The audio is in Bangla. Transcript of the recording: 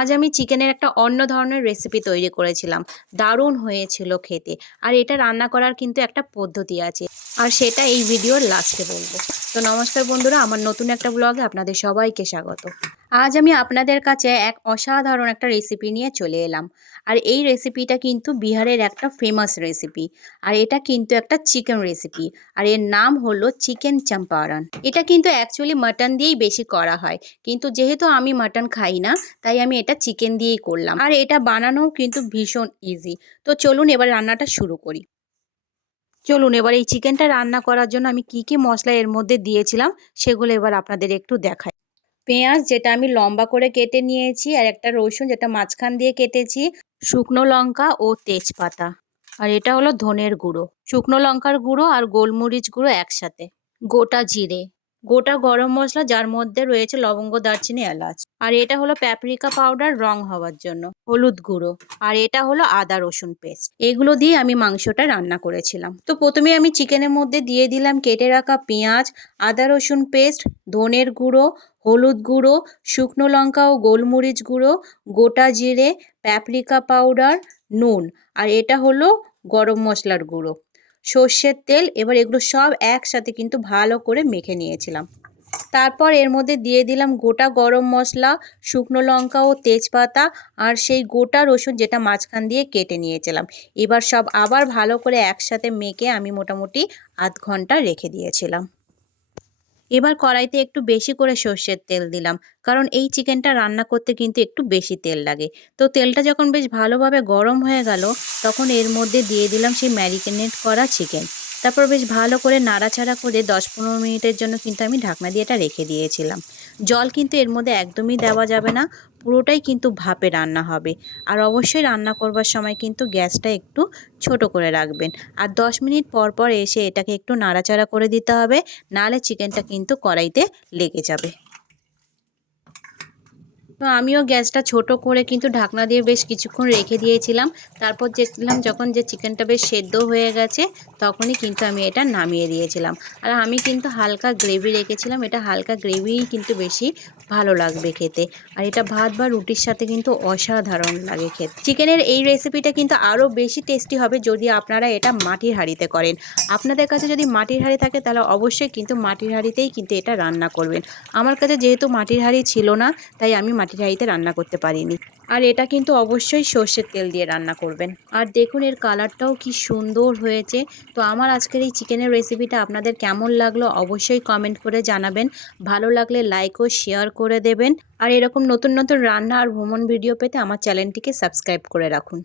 আজ আমি চিকেনের একটা অন্য ধরনের রেসিপি তৈরি করেছিলাম। দারুণ হয়েছিল খেতে। আর এটা রান্না করার কিন্তু একটা পদ্ধতি আছে। আর সেটা এই ভিডিওর লাস্টে বলবো। তো নমস্কার বন্ধুরা, আমার নতুন একটা ব্লগে আপনাদের সবাইকে স্বাগত। আজ আমি আপনাদের কাছে এক অসাধারণ একটা রেসিপি নিয়ে চলে এলাম। আর এই রেসিপিটা কিন্তু বিহারের একটা ফেমাস রেসিপি। আর এটা কিন্তু একটা চিকেন রেসিপি। আর এর নাম হলো চিকেন চম্পারন। এটা কিন্তু অ্যাকচুয়ালি মাটন দিয়েই বেশি করা হয়, কিন্তু যেহেতু আমি মাটন খাই না, তাই আমি এটা চিকেন দিয়েই করলাম। আর এটা বানানোও কিন্তু ভীষণ ইজি। তো চলুন এবার রান্নাটা শুরু করি। চলুন এবার এই চিকেনটা রান্না করার জন্য আমি কি কি মশলা এর মধ্যে দিয়েছিলাম সেগুলো এবার আপনাদের একটু দেখাই। পেঁয়াজ, যেটা আমি লম্বা করে কেটে নিয়েছি, আর একটা রসুন যেটা মাঝখান দিয়ে কেটেছি, শুকনো লঙ্কা ও তেজপাতা। আর এটা হলো ধনের গুঁড়ো, শুকনো লঙ্কার গুঁড়ো আর গোলমরিচ গুঁড়ো একসাথে, গোটা জিরে, গোটা গরম মশলা যার মধ্যে রয়েছে লবঙ্গ, দারচিনি, এলাচ। আর এটা হলো প্যাপরিকা পাউডার রং হওয়ার জন্য, হলুদ গুঁড়ো। আর এটা হলো আদা রসুন পেস্ট। এগুলো দিয়ে আমি মাংসটা রান্না করেছিলাম। তো প্রথমে আমি চিকেনের মধ্যে দিয়ে দিলাম কেটে রাখা পেঁয়াজ, আদা রসুন পেস্ট, ধনের গুঁড়ো, হলুদ গুঁড়ো, শুকনো লঙ্কা ও গোলমরিচ গুঁড়ো, গোটা জিরে, প্যাপরিকা পাউডার, নুন। আর এটা হলো গরম মশলার গুঁড়ো, সর্ষের তেল। এবার এগুলো সব একসাথে কিন্তু ভালো করে মেখে নিয়েছিলাম। তারপর এর মধ্যে দিয়ে দিলাম গোটা গরম মশলা, শুকনো লঙ্কা ও তেজপাতা, আর সেই গোটা রসুন যেটা মাঝখান দিয়ে কেটে নিয়েছিলাম। এবার সব আবার ভালো করে একসাথে মেখে আমি মোটামুটি আধ ঘন্টা রেখে দিয়েছিলাম। এবার কড়াইতে একটু বেশি করে সর্ষের তেল দিলাম, কারণ এই চিকেনটা রান্না করতে কিন্তু একটু বেশি তেল লাগে। তো তেলটা যখন বেশ ভালোভাবে গরম হয়ে গেল, তখন এর মধ্যে দিয়ে দিলাম সেই ম্যারিনেট করা চিকেন। তারপর বেশ ভালো করে নাড়াচাড়া করে 10-15 মিনিটের জন্য কিন্তু আমি ঢাকনা দিয়ে এটা রেখে দিয়েছিলাম। জল কিন্তু এর মধ্যে একদমই দেওয়া যাবে না, পুরোটাই কিন্তু ভাপে রান্না হবে। আর অবশ্যই রান্না করবার সময় কিন্তু গ্যাসটা একটু ছোট করে রাখবেন। আর 10 মিনিট পর পর এসে এটাকে একটু নাড়াচাড়া করে দিতে হবে, নাহলে চিকেনটা কিন্তু কড়াইতে লেগে যাবে। তো আমিও গ্যাসটা ছোট করে কিন্তু ঢাকনা দিয়ে বেশ কিছুক্ষণ রেখে দিয়েছিলাম। তারপর দেখলাম যখন যে চিকেনটা বেশ সেদ্ধ হয়ে গেছে, তখনই কিন্তু আমি এটা নামিয়ে দিয়েছিলাম। আর আমি কিন্তু হালকা গ্রেভি রেখেছিলাম, এটা হালকা গ্রেভিই কিন্তু বেশি ভালো লাগবে খেতে। আর এটা ভাত বা রুটির সাথে কিন্তু অসাধারণ লাগে খেতে। চিকেনের এই রেসিপিটা কিন্তু আরও বেশি টেস্টি হবে যদি আপনারা এটা মাটির হাঁড়িতে করেন। আপনাদের কাছে যদি মাটির হাঁড়ি থাকে তাহলে অবশ্যই কিন্তু মাটির হাঁড়িতেই কিন্তু এটা রান্না করবেন। আমার কাছে যেহেতু মাটির হাঁড়ি ছিল না, তাই আমি মাটির হাঁড়িতে রান্না করতে পারিনি। আর এটা কিন্তু অবশ্যই সর্ষের তেল দিয়ে রান্না করবেন। আর দেখুন এর কালারটাও কি সুন্দর হয়েছে। তো আমার আজকের এই চিকেনের রেসিপিটা আপনাদের কেমন লাগলো অবশ্যই কমেন্ট করে জানাবেন। ভালো লাগলে লাইক ও শেয়ার করে দেবেন। আর এরকম নতুন নতুন রান্না আর ভ্রমণ ভিডিও পেতে আমার চ্যানেলটিকে সাবস্ক্রাইব করে রাখুন।